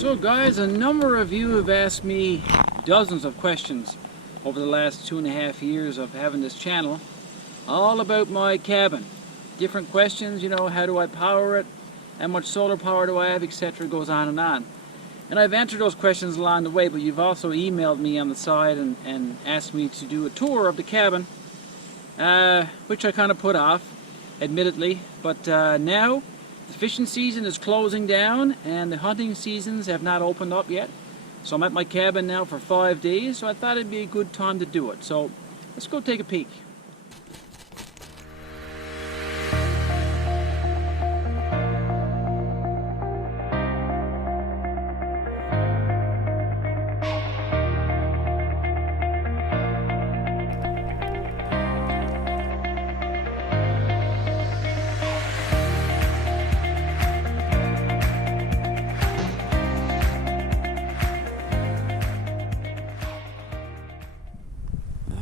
So guys, a number of you have asked me dozens of questions over the last 2.5 years of having this channel, all about my cabin. Different questions, how do I power it, how much solar power do I have, etc. Goes on and on. And I've answered those questions along the way, but you've also emailed me on the side and asked me to do a tour of the cabin, which I kind of put off, admittedly, but now the fishing season is closing down and the hunting seasons have not opened up yet. So I'm at my cabin now for 5 days, so I thought it'd be a good time to do it. So let's go take a peek.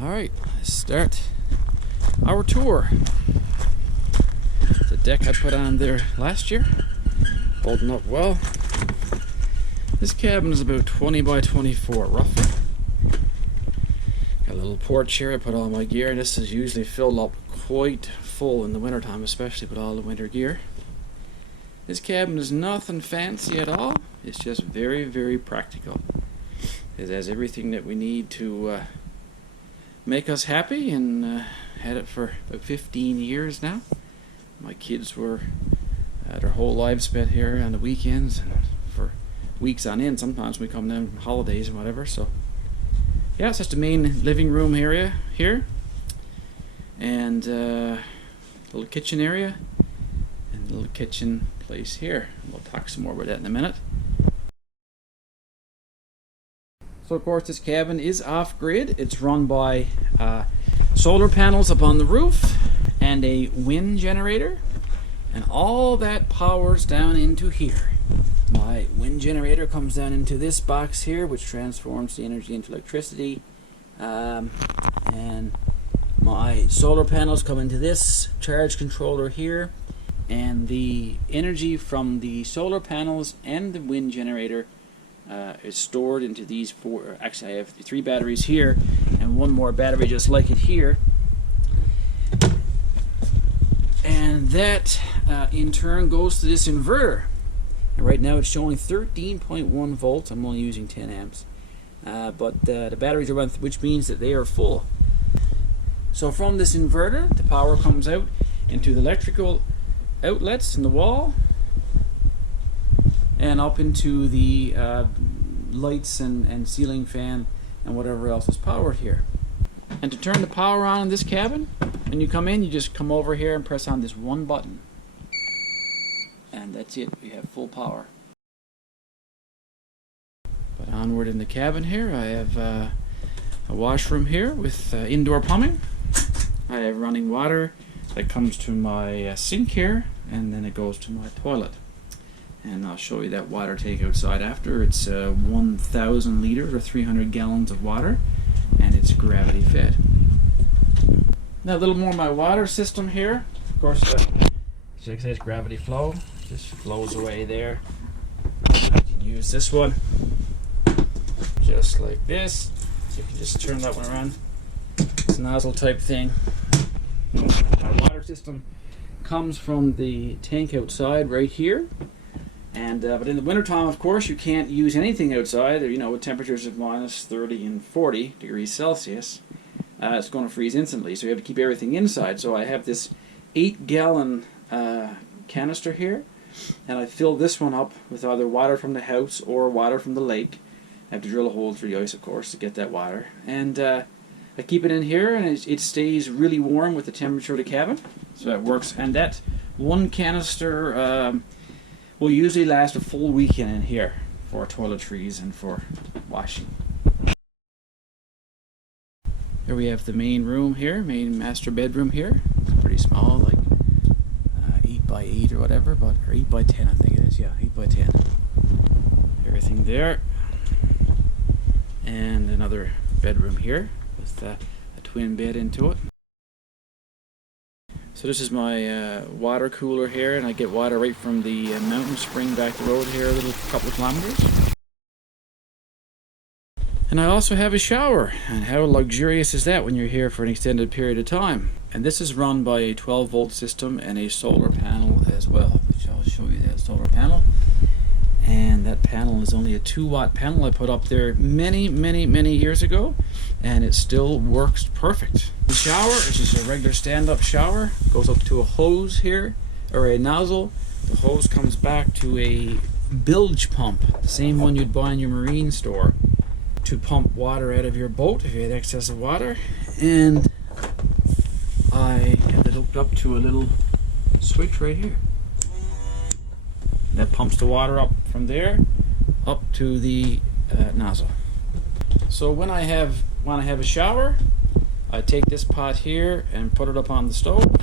Alright, let's start our tour. The deck I put on there last year, holding up well. This cabin is about 20 by 24 roughly. Got a little porch here, I put all my gear, and this is usually filled up quite full in the wintertime, especially with all the winter gear. This cabin is nothing fancy at all, it's just very, very practical. It has everything that we need to make us happy, and had it for about 15 years now. My kids were their whole lives spent here on the weekends and for weeks on end. Sometimes we come down on holidays and whatever. So yeah, it's just the main living room area here, and little kitchen area and a little kitchen place here. We'll talk some more about that in a minute. So of course this cabin is off-grid. It's run by solar panels up on the roof and a wind generator, and all that powers down into here. My wind generator comes down into this box here, which transforms the energy into electricity, and my solar panels come into this charge controller here, and the energy from the solar panels and the wind generator is stored into these four. Actually, I have 3 batteries here and one more battery just like it here, and that in turn goes to this inverter, and right now it's showing 13.1 volts. I'm only using 10 amps, but the batteries are run, which means that they are full. So from this inverter, the power comes out into the electrical outlets in the wall and up into the lights and ceiling fan and whatever else is powered here. And to turn the power on in this cabin, when you come in, you just come over here and press on this one button, and that's it. We have full power. But onward in the cabin here, I have a washroom here with indoor plumbing. I have running water that comes to my sink here, and then it goes to my toilet. And I'll show you that water take outside after. It's 1,000 liters or 300 gallons of water, and it's gravity fed. Now a little more of my water system here. Of course, so like I say, it's gravity flow. Just flows away there. I can use this one just like this. So you can just turn that one around. It's a nozzle type thing. My water system comes from the tank outside right here. And but in the wintertime, of course, you can't use anything outside, with temperatures of minus 30 and 40 degrees Celsius. It's going to freeze instantly, so you have to keep everything inside. So I have this 8-gallon canister here, and I fill this one up with either water from the house or water from the lake. I have to drill a hole through the ice, of course, to get that water. And I keep it in here, and it stays really warm with the temperature of the cabin. So that works. And that one canister will usually last a full weekend in here for toiletries and for washing. Here we have the main room here, main master bedroom here. It's pretty small, like 8 by 8 or whatever, or 8 by 10 I think it is, yeah, 8 by 10. Everything there. And another bedroom here with a twin bed into it. So this is my water cooler here, and I get water right from the mountain spring back the road here a couple of kilometers. And I also have a shower, and how luxurious is that when you're here for an extended period of time? And this is run by a 12-volt system and a solar panel as well, which I'll show you that solar panel. And that panel is only a 2-watt panel I put up there many years ago, and it still works perfect. The shower is just a regular stand-up shower. Goes up to a hose here, or a nozzle. The hose comes back to a bilge pump, the same one you'd buy in your marine store, to pump water out of your boat if you had excess of water. And I have it hooked up to a little switch right here that pumps the water up from there up to the nozzle. So when I want to have a shower, I take this pot here and put it up on the stove,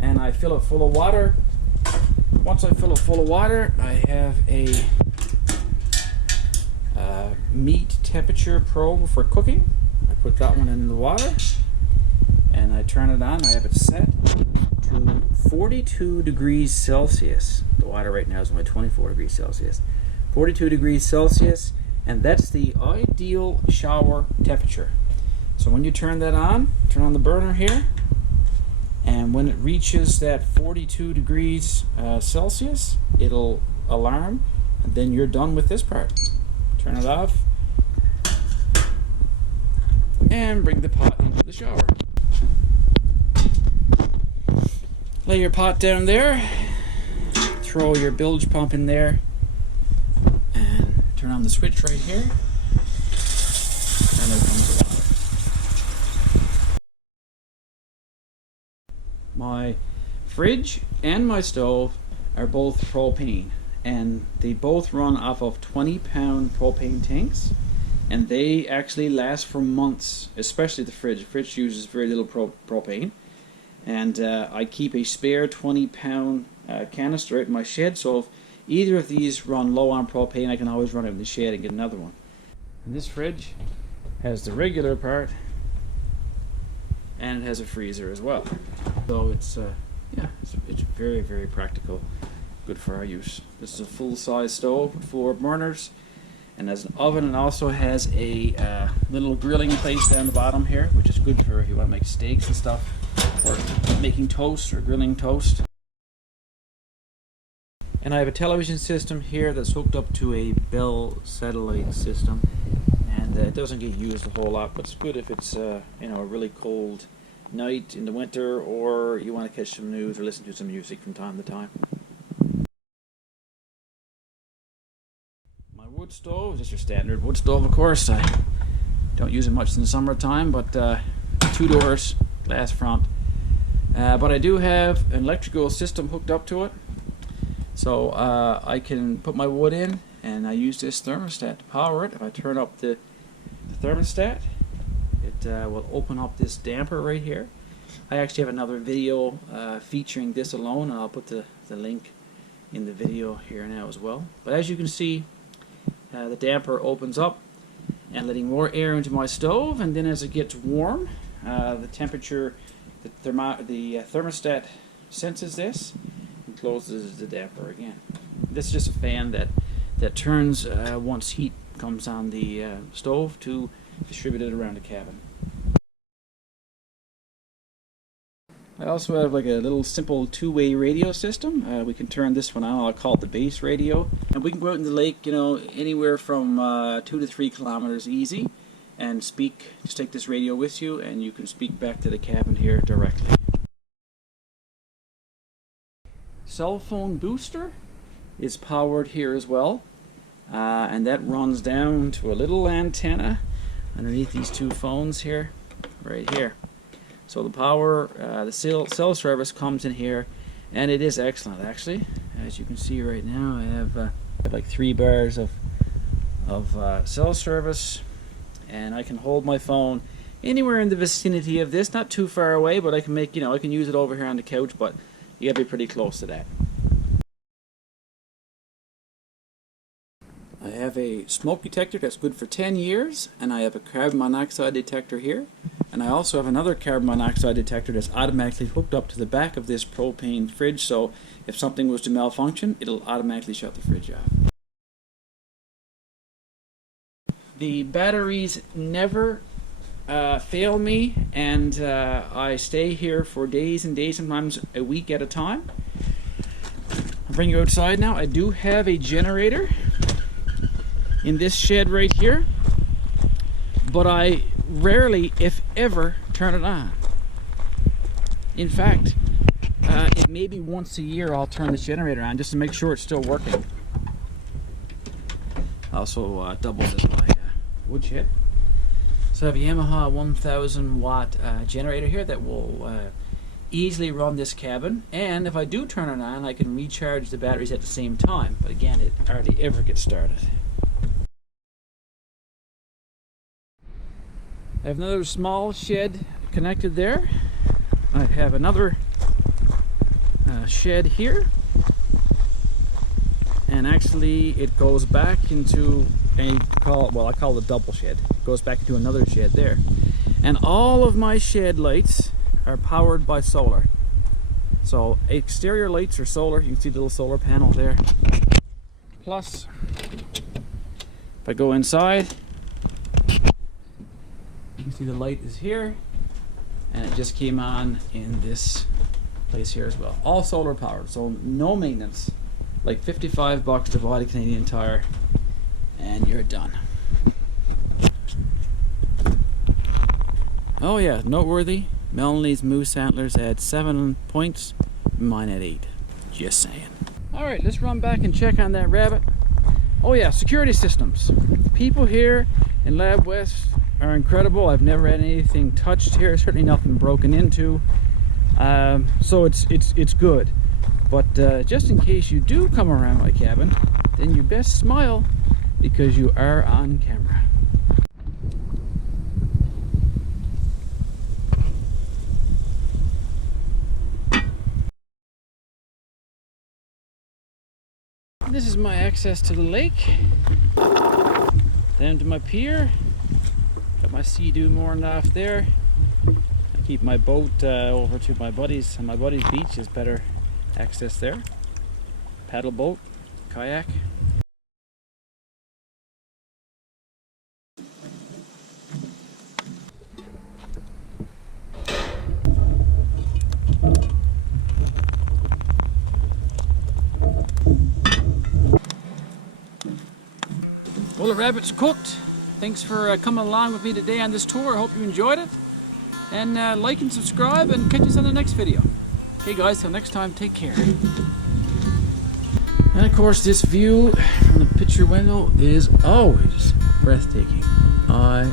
and I fill it full of water. Once I fill it full of water, I have a meat temperature probe for cooking. I put that one in the water and I turn it on. I have it set to 42 degrees Celsius. The water right now is only 24 degrees Celsius. 42 degrees Celsius, and that's the ideal shower temperature. So when you turn that on, turn on the burner here, and when it reaches that 42 degrees Celsius, it'll alarm, and then you're done with this part. Turn it off and bring the pot into the shower. Lay your pot down there, throw your bilge pump in there, and turn on the switch right here, and there comes the water. My fridge and my stove are both propane, and they both run off of 20-pound propane tanks, and they actually last for months, especially the fridge. The fridge uses very little propane, and I keep a spare 20-pound canister out in my shed, so if either of these run low on propane, I can always run out in the shed and get another one. And this fridge has the regular part, and it has a freezer as well. So it's it's very practical, good for our use. This is a full-size stove with 4 burners, and has an oven, and also has a little grilling place down the bottom here, which is good for if you want to make steaks and stuff, or making toast or grilling toast. And I have a television system here that's hooked up to a Bell satellite system, and it doesn't get used a whole lot, but it's good if it's a really cold night in the winter, or you want to catch some news or listen to some music from time to time. My wood stove, just your standard wood stove, of course. I don't use it much in the summertime, but 2 doors, glass front. But I do have an electrical system hooked up to it, so I can put my wood in, and I use this thermostat to power it. If I turn up the thermostat, it will open up this damper right here. I actually have another video featuring this alone, and I'll put the link in the video here now as well. But as you can see, the damper opens up and letting more air into my stove, and then as it gets warm, the temperature, the thermostat senses this and closes the damper again. This is just a fan that turns once heat comes on the stove to distribute it around the cabin. I also have like a little simple 2-way radio system. We can turn this one on. I'll call it the base radio, and we can go out in the lake, anywhere from 2 to 3 kilometers easy, and speak. Just take this radio with you, and you can speak back to the cabin here directly. Cell phone booster is powered here as well, and that runs down to a little antenna underneath these 2 phones here, right here. So the power, the cell service comes in here, and it is excellent actually. As you can see right now, I have like 3 bars of cell service, and I can hold my phone anywhere in the vicinity of this, not too far away, but I can make, I can use it over here on the couch, but you gotta be pretty close to that. I have a smoke detector that's good for 10 years, and I have a carbon monoxide detector here, and I also have another carbon monoxide detector that's automatically hooked up to the back of this propane fridge, so if something was to malfunction, it'll automatically shut the fridge off. The batteries never fail me, and I stay here for days and days, sometimes a week at a time. I'll bring you outside now. I do have a generator in this shed right here, but I rarely, if ever, turn it on. In fact, it may be once a year I'll turn this generator on just to make sure it's still working. Also doubles as my wood shed. So I have a Yamaha 1000 watt generator here that will easily run this cabin, and if I do turn it on, I can recharge the batteries at the same time, but again, it hardly ever gets started. I have another small shed connected there. I have another shed here, and actually it goes back into I call it a double shed. It goes back into another shed there, and all of my shed lights are powered by solar. So exterior lights are solar. You can see the little solar panel there. Plus, if I go inside, you can see the light is here, and it just came on in this place here as well. All solar powered, so no maintenance. Like $55 to buy a Canadian Tire, and you're done. Oh yeah, noteworthy. Melanie's moose antlers had 7 points, mine at 8. Just saying. Alright, let's run back and check on that rabbit. Oh yeah, security systems. People here in Lab West are incredible. I've never had anything touched here, certainly nothing broken into. So it's good. But just in case you do come around my cabin, then you best smile, because you are on camera. This is my access to the lake. Down to my pier. Got my sea-doo moored off there. I keep my boat over to my buddies, and my buddy's beach is better access there. Paddle boat, kayak. Well, the rabbit's cooked. Thanks for coming along with me today on this tour. I hope you enjoyed it. And like and subscribe, and catch us on the next video. Okay guys, till next time, take care. And of course, this view from the picture window is always breathtaking. I